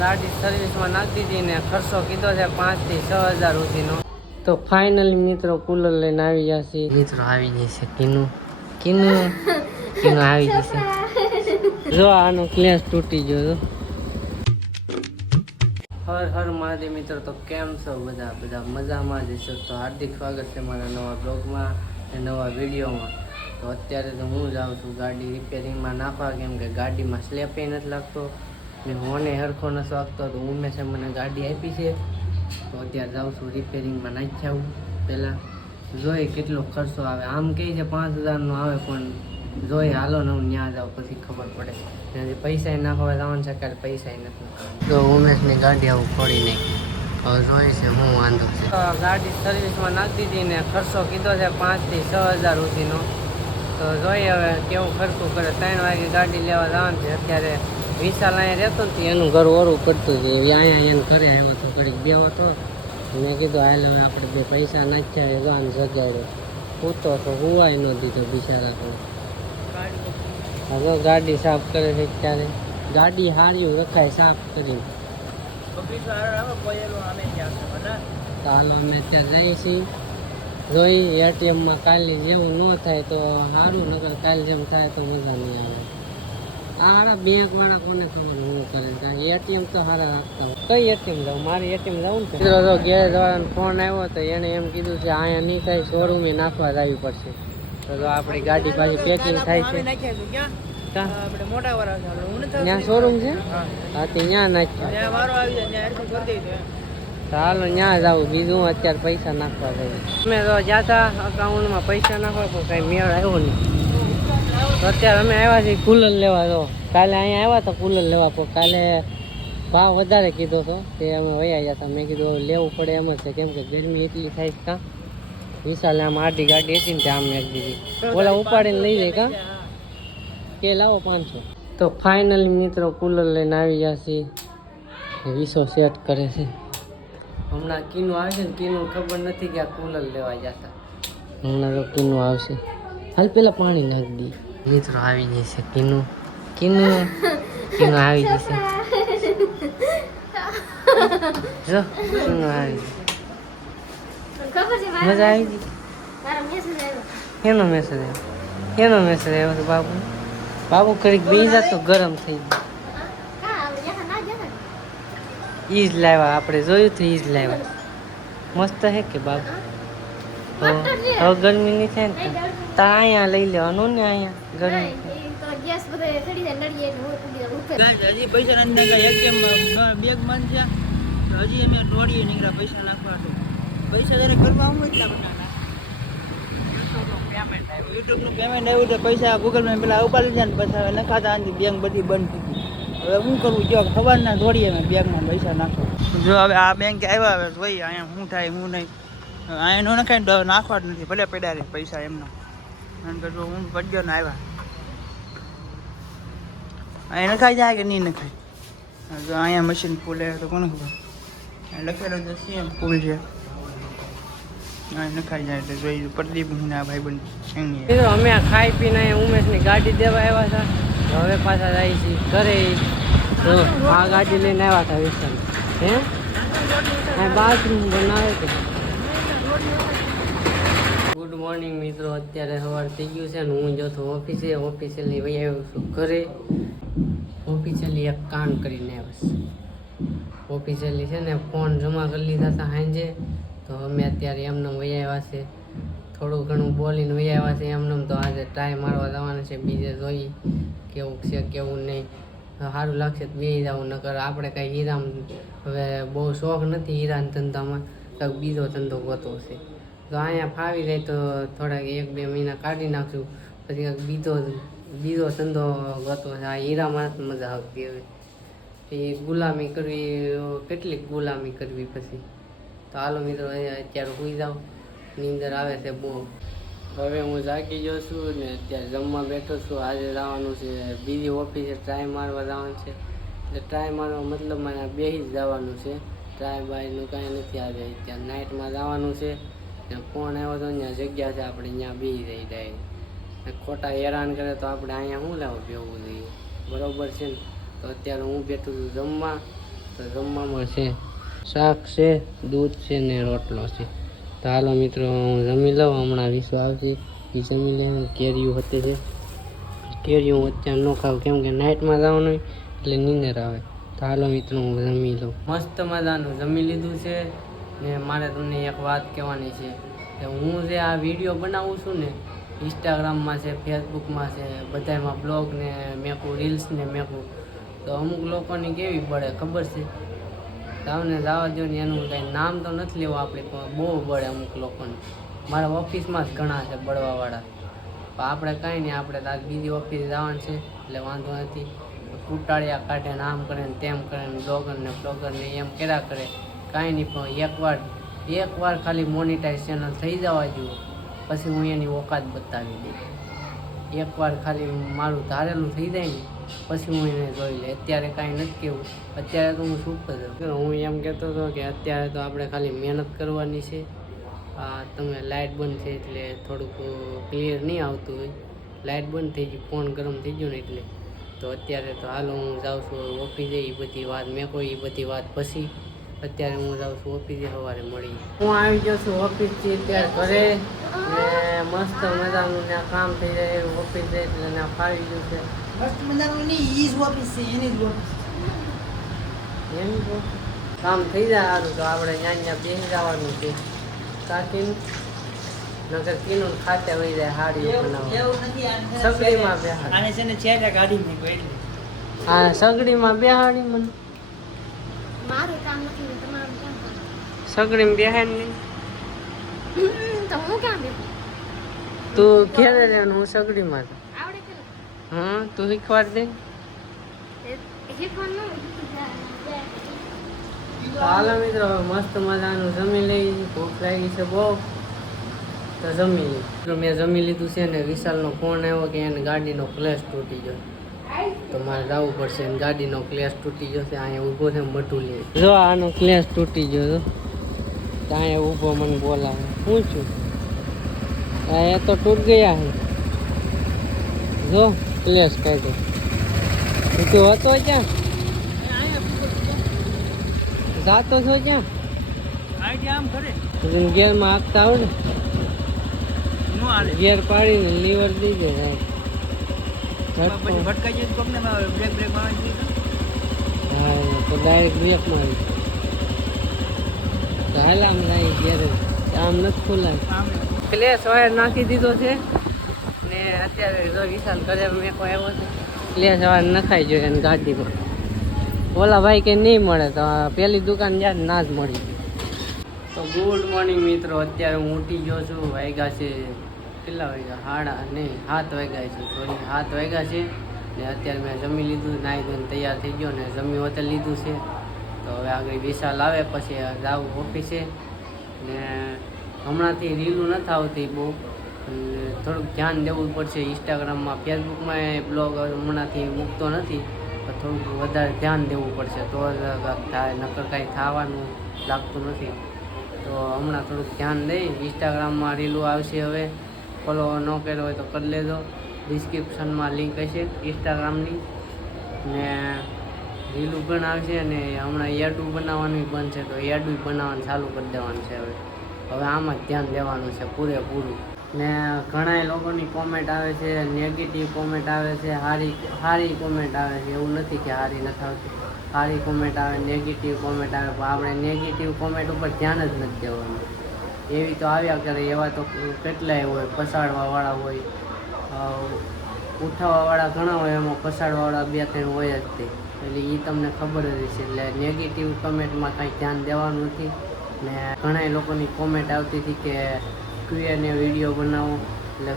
ગાડી સર્વિસમાં નાખી દીધી ને ખર્ચો કીધો છે 5 થી 6 હજાર સુધીનો. તો ફાઇનલી મિત્રો કુલર લઈને આવી ગયા છે. મિત્રો આવી જશે કીનું આવી જશે. જો આનો ક્લેશ તૂટી ગયો. હર હર મહાદેવ મિત્રો. તો કેમ છો બધા મજામાં જ છો? તો હાર્દિક સ્વાગત છે મારા નવા બ્લોગમાં અને નવા વિડીયોમાં. તો અત્યારે તો હું જાઉં છું ગાડી રિપેરિંગમાં નાખવા, કેમ કે ગાડીમાં સ્લેપે નથી લાગતો ને હોને હરખો નથી વાગતો. તો ઉમેશે મને ગાડી આપી છે, તો અત્યારે જાઉં છું રિપેરિંગમાં નાખી આવું. પહેલાં જોઈએ કેટલો ખર્ચો આવે. આમ કહે છે 5000નો આવે, પણ જોઈએ હાલો ને હું ત્યાં જાઉં પછી ખબર પડે. ત્યાંથી પૈસા નાખવા જવાનું છે, કાલે પૈસા નથી. તો ઉમેશની ગાડી આવું ફોડી નાખી. હવે જોઈએ છે હું વાંધો છે. ગાડી સર્વિસમાં નાખી દીધી ને ખર્ચો કીધો છે 5 થી 6 હજાર સુધીનો. તો જોઈએ હવે કેવું ખર્ચું કરે. 3 વાગે ગાડી લેવા જવાનું છે. અત્યારે વિશાલ અહીંયા રહેતો નથી, એનું ઘર ઓરું પડતું હતું. અહીંયા એને ઘરે આવ્યો હતો, ઘડીક બેવો હતો. મેં કીધું હાલ હવે આપણે બે પૈસા નાખ્યા જવાનું જગાડ્યો. પૂતો તો હુવાય ન દીધો બિચારા. તો હવે ગાડી સાફ કરે છે. ત્યારે ગાડી હારી રખાય સાફ કરીને. ચાલો અમે અત્યારે જઈએ છીએ. જોઈ એટીએમમાં કાલની જેવું ન થાય તો સારું, નકર કાલ જેમ થાય તો મજા નહીં આવે. આડા બેંક વાળા કોને ખબર શું કરે? કારણ કે એટીએમ તો સારા રાખતા હોય. કઈ એટીએમ જાઉં? મારી એટીએમ જવું ને. મિત્રો તો ગેરેજ વાળાનો ફોન આવ્યો તો એને એમ કીધું છે અહીંયા નહીં થાય, શોરૂમે નાખવા જ આવી પડશે. તો આપણી ગાડી પાછી પેકિંગ થાય છે. ત્યાં શોરૂમ છે? હા, તે ત્યાં નાખ્યા. ચાલો ત્યાં જાવું. બીજું અત્યારે પૈસા નાખવા જઈએ. અમે તો જતા અકાઉન્ટમાં પૈસા નાખવા, પણ કઈ મેળ આવ્યો નહીં. તો અત્યારે અમે આવ્યા છીએ કુલર લેવા. તો કાલે અહીંયા આવ્યા હતા કુલર લેવા, પણ કાલે ભાવ વધારે કીધો હતો તે અમે વયા ગયા હતા. મેં કીધું લેવું પડે એમ જ છે, કેમ કે ગરમી એટલી થાય છે. કાં વિશાલે આમ આડી ગાડી હતી ને ત્યાં આમ એક દીધી, ઓલા ઉપાડીને લઈ જાય. કાં કે લાવો 500. તો ફાઇનલી મિત્રો કુલર લઈને આવી ગયા છીએ. વિસો સેટ કરે છે. હમણાં કીનું આવશે ને, કીનું ખબર નથી કે આ કુલર લેવા જતા. હમણાં તો કીનું આવશે. હાલ પેલા પાણી નાખી દઈએ. મિત્રો આવી જશે કીનું આવી જશે. જો કીનું આવી મજા આવી ગઈ. એનો મેસેજ આવ્યો તો બાબુ ઘડીક બેસી જતો, ગરમ થઈ ગયું. ઈ જ લાવ્યા આપણે, જોયું તો ઈ જ લાવ્યા. મસ્ત હે કે બાબુ? હવે ગરમી નહીં થાય ને તો અહીંયા લઈ લેવાનું ને. અહીંયા ગરમી હજી પૈસા નથી નાખ્યા. બેગ બંધ છે હજી અમે દોડીએ નીકળ્યા પૈસા નાખવા. તો પૈસા જયારે કરવા આવું એટલા બધા યુટ્યુબનું પેમેન્ટ આવ્યું તો પૈસા ગૂગલ પે પેલા ઉપાડી લીધા ને પછી હવે નખાતા આની બેંક બધી બંધ થઈ ગઈ. હવે શું કરવું? જો સવારના દોડીએ અમે બેંકમાં પૈસા નાખવા. જો હવે આ બેંક આવ્યા, હવે જોઈએ અહીંયા શું થાય શું નહીં. અહીંયા ન નખાય ને નાખવા જ નથી, ભલે પડ્યા રહે પૈસા એમનો. કારણ કે જો હું પડ્યો ને આવ્યા અહીંયા નખાઈ જાય કે નહીં નખાય. જો અહીંયા મશીન ફૂલ તો કોને ખબર. લખેલું તો સીએમ ફૂલ છે. નખાઈ જાય એટલે જોઈ પ્રદીપ ના ભાઈ બંધ. અમે ખાઈ પીને ઉમેશની ગાડી દેવા આવ્યા હતા. હવે પાછા જાય છે ઘરે. આ ગાડી લઈને આવ્યા હતા વિશાલ. હે બાથરૂમ બનાવે છે. ગુડ મોર્નિંગ મિત્રો. અત્યારે સવાર થઈ ગયું છે ને હું જતો ઓફિસેલી વહી આવ્યો છું ઘરે. ઓફિસેલી એક કામ કરીને આવ્યા. ઓફિસેલી છે ને ફોન જમા કરી લીધા હતા સાંજે. તો અમે અત્યારે એમને વહી આવ્યા છે. થોડું ઘણું બોલીને વહી આવ્યા છે એમને. તો આજે ટ્રાય મારવા જવાના છે. બીજે જોઈ કેવું છે કેવું નહીં. સારું લાગશે તો બે જવું. નકર આપણે કાંઈ હીરામાં હવે બહુ શોખ નથી હીરાના ધંધામાં. કાંઈક બીજો ધંધો ગોતવો છે. તો અહીંયા ફાવી જાય તો થોડાક 1-2 મહિના કાઢી નાખશું. પછી કાંઈક બીજો ધંધો ગોતવો છે. આ હીરામાં મજા આવતી હવે. એ ગુલામી કરવી, કેટલીક ગુલામી કરવી પછી. તો હાલો મિત્રો અત્યારે સુઈ જાઓ, નીંદર આવે છે બહુ. હવે હું જાગી ગયો છું ને અત્યારે જમવા બેઠો છું. આજે જવાનું છે બીજી ઓફિસે ટ્રાય મારવા જવાનું છે. એટલે ટ્રાય મારવા મતલબ મને બેસી જ જવાનું છે. ટ્રાય બાયનું કાંઈ નથી. આજે ત્યાં નાઇટમાં જવાનું છે. ત્યાં ફોન આવ્યો તો ત્યાં જગ્યા છે, આપણે ત્યાં બેસી જઈ ડાયરેક્ટ. ખોટા હેરાન કરે તો આપણે અહીંયા શું લાવો બેવું જોઈએ, બરાબર છે ને? તો અત્યારે હું બેઠું છું જમવા. તો જમવામાં છે શાક છે, દૂધ છે ને રોટલો છે. તો હાલો મિત્રો હું જમી લઉં, હમણાં વિશ્વ આવશે એ જમી લે. કેરીઓ હતી છે, કેરીઓ હું અત્યારે ન ખાઉં કેમ કે નાઇટમાં જવાનું હોય એટલે નીંદર આવે. તો હાલો મિત્રો હું જમી લઉં. મસ્ત મજાનું જમી લીધું છે ને મારે તમને એક વાત કહેવાની છે કે હું જે આ વિડીયો બનાવું છું ને ઇન્સ્ટાગ્રામમાં છે, ફેસબુકમાં છે, બધામાં બ્લોગ ને મેકું, રીલ્સ ને મેકું, તો અમુક લોકોની કેવી પડે ખબર છે? તમને જવા દો ને, એનું કંઈ નામ તો નથી લેવું આપણે, પણ બહુ બળે અમુક લોકોને. મારા ઓફિસમાં જ ઘણા છે બળવાવાળા. પણ આપણે કાંઈ નહીં, આપણે તો આજ બીજી ઓફિસ જવાનું છે એટલે વાંધો નથી. કૂટાળિયા કાઢે ને આમ કરે ને તેમ કરે ને બ્લોગરને એમ કર્યા કરે, કાંઈ નહીં. પણ એકવાર ખાલી મોનિટાઈઝ ચેનલ થઈ જવા જોઈએ પછી હું એની ઓકાત બતાવી દઈશ. એકવાર ખાલી મારું ધારેલું થઈ જાય ને પછી હું એને જોઈ લે. અત્યારે કાંઈ નથી કહેવું, અત્યારે તો હું શું કરું. હું એમ કહેતો હતો કે અત્યારે તો આપણે ખાલી મહેનત કરવાની છે. તમે લાઇટ બંધ થઈ એટલે થોડુંક ક્લિયર નહીં આવતું હોય. લાઇટ બંધ થઈ ગઈ, ફોન ગરમ થઈ ગયો ને એટલે. તો અત્યારે તો હાલો હું જાઉં છું ઓફિસે. એ બધી વાત મેં કોઈ એ બધી વાત પછી અત્યારે હું જાઉં છું ઓફિસે, સવારે મળી. હું આવી ગયો છું ઓફિસથી અત્યારે ઘરે ને મસ્ત મજાનું ત્યાં કામ થઈ જાય ઓફિસ એટલે ત્યાં ફાવી ગયું છે. મસ્ત મજાનું નહીં, ઈ જ ઓફિસ છે, એની જ ઓફિસ એમ કામ થઈ જાય સારું તો આપણે ત્યાં બેસી જવાનું છે. કાકીને નગર કીનું ખાતે વહી જાય હાડી બનાવવા. એવું નથી, સગડીમાં બેહાડી. આને છે ને છેટા કાઢી મૂક્યો એટલે. હા સગડીમાં બેહાડી મને. મારું કામ નથી ને તમારું કામ કરો. સગડીમાં બેહાડ નહીં. તો હું કામ બેઠું તું ઘેરે રહે ને હું સગડીમાં છું. આવડે કે હા તું શીખવાડ દે. શીખવાનું હાલો મિત્રો હવે મસ્ત મજાનું જમી લઈ. ભૂખ લાગી છે બહુ તો જમી લઈ. મેં જમી લીધું છે ને વિશાલનો ફોન આવ્યો કે એને ગાડીનો ક્લેચ તૂટી ગયો તો મારે જવું પડશે. એને ગાડીનો ક્લેચ તૂટી ગયો છે, અહીંયા ઊભો છે મટું લે. જો આનો ક્લેચ તૂટી ગયો તો અહીંયા ઊભો મને બોલાવે. હું છું એ તો તૂટ ગયા છે. જો ક્લેચ કાઢ્યો. તું હતો ક્યાં? જાતો છો ક્યાં? આઈડિયા આમ કરે ગેરમાં હાંકતા આવડે? નો હાલે. ગેર પાડીને લીવર દીધે પછી ભટકાઈ જાય તો તમને બ્રેક મારવાની દીધું. હા તો ડાયરેક્ટ બ્રેક મારી તો હાલ આમ લાવી ઘેરે. આમ નથી ખુલ્લાય. આમ ક્લેચ વાયર નાખી દીધો છે ને અત્યારે જો વિશાલ ઘરે મેં કોઈ આવ્યો છે. ક્લેચ વાયર નખાઈ જોઈએ એને ગાડીમાં. ઓલા ભાઈ કે નહીં મળે તો પેલી દુકાન જાય ના જ મળી. તો ગુડ મોર્નિંગ મિત્રો, અત્યારે હું ઉઠી ગયો છું. વાગ્યા છે કેટલા વાગ્યા? 7 વાગ્યા છે. સોરી 7 વાગ્યા છે ને અત્યારે મેં જમી લીધું, નાહી ધોઈને તૈયાર થઈ ગયો ને જમી હોતે લીધું છે. તો હવે આગળ વિશાલ આવે પછી જાવું ઓફિસે ને હમણાંથી રીલું નથી આવતી બહુ, થોડુંક ધ્યાન દેવું પડશે. ઇન્સ્ટાગ્રામમાં ફેસબુકમાં બ્લોગ હમણાંથી મૂકતો નથી, તો થોડુંક વધારે ધ્યાન દેવું પડશે તો થાય, નકર કાંઈ થવાનું લાગતું નથી. તો હમણાં થોડુંક ધ્યાન દઈ. ઇન્સ્ટાગ્રામમાં રીલો આવશે હવે, ફોલો ન કર્યો હોય તો કરી લેજો. ડિસ્ક્રિપ્શનમાં લિંક હશે ઇન્સ્ટાગ્રામની ને રીલું પણ આવશે. અને હમણાં યાડું બનાવવાનું બંધ છે તો યાડું બનાવવાનું ચાલુ કરી દેવાનું છે હવે આમાં જ ધ્યાન દેવાનું છે પૂરેપૂરું. ને ઘણા લોકોની કોમેન્ટ આવે છે, નેગેટિવ કોમેન્ટ આવે છે, સારી કોમેન્ટ આવે છે. એવું નથી કે સારી નથી આવતી, સારી કોમેન્ટ આવે, નેગેટિવ કોમેન્ટ આવે, પણ આપણે નેગેટિવ કોમેન્ટ ઉપર ધ્યાન જ નથી દેવાનું. એવી તો આવ્યા કરે, એવા તો કેટલાય હોય, પસાડવાવાળા હોય, ઉઠાવવાવાળા ઘણા હોય, એમાં પસાડવાવાળા 2-3 હોય જ તે. એટલે એ તમને ખબર જ છે. એટલે નેગેટિવ કમેન્ટમાં કાંઈ ધ્યાન દેવાનું નથી. ને ઘણા લોકોની કોમેન્ટ આવતી હતી કે Q&A વિડીયો બનાવો, એટલે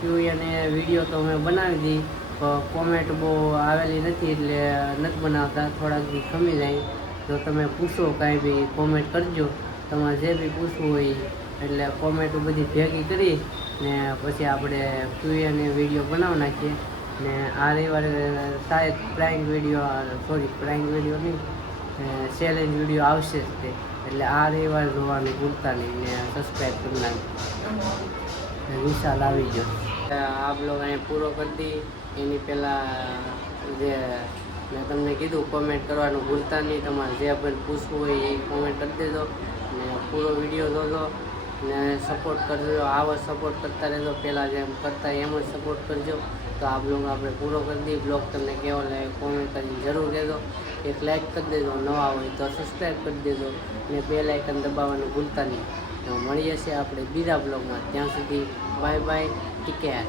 Q&A વિડીયો તો મેં બનાવી દીધી, પણ કોમેન્ટ બહુ આવેલી નથી એટલે નથી બનાવતા. થોડાક બી ખમી જાય. જો તમે પૂછો કાંઈ બી કોમેન્ટ કરજો, તમારે જે બી પૂછવું હોય એટલે કોમેન્ટો બધી ભેગી કરી ને પછી આપણે Q&A વિડીયો બનાવી નાખીએ. ને આ રવિવારે શાયદ પ્રાઇંગ વિડીયો નહીં, ચેલેન્જ વિડીયો આવશે જ તે. એટલે આ રવિવાર જોવાનું ભૂલતા નહીં ને સબસ્ક્રાઈબ કરી નાખી. વિશાલ આવી ગયો. આ બ્લોગ અહીંયા પૂરો કરી દી. એની પહેલાં જે મેં તમને કીધું કોમેન્ટ કરવાનું ભૂલતા નહીં. તમારે જે પણ પૂછવું હોય એ કોમેન્ટ કરી દેજો ને પૂરો વિડીયો જોજો ને સપોર્ટ કરજો. આવો સપોર્ટ કરતા રહેજો, પહેલાં જેમ કરતા એમ જ સપોર્ટ કરજો. તો આ બ્લોગ આપણે પૂરો કરી દઈએ. બ્લોગ તમને કેવો લાગે કોમેન્ટ કરીને જરૂર કહેજો. એક લાઇક કરી દેજો, નવા હોય તો સબસ્ક્રાઈબ કરી દેજો ને બેલ આઇકન દબાવવાનું ભૂલતા નહીં. તો મળીએ છીએ આપણે બીજા બ્લોગમાં. ત્યાં સુધી બાય બાય, ટેક કેર.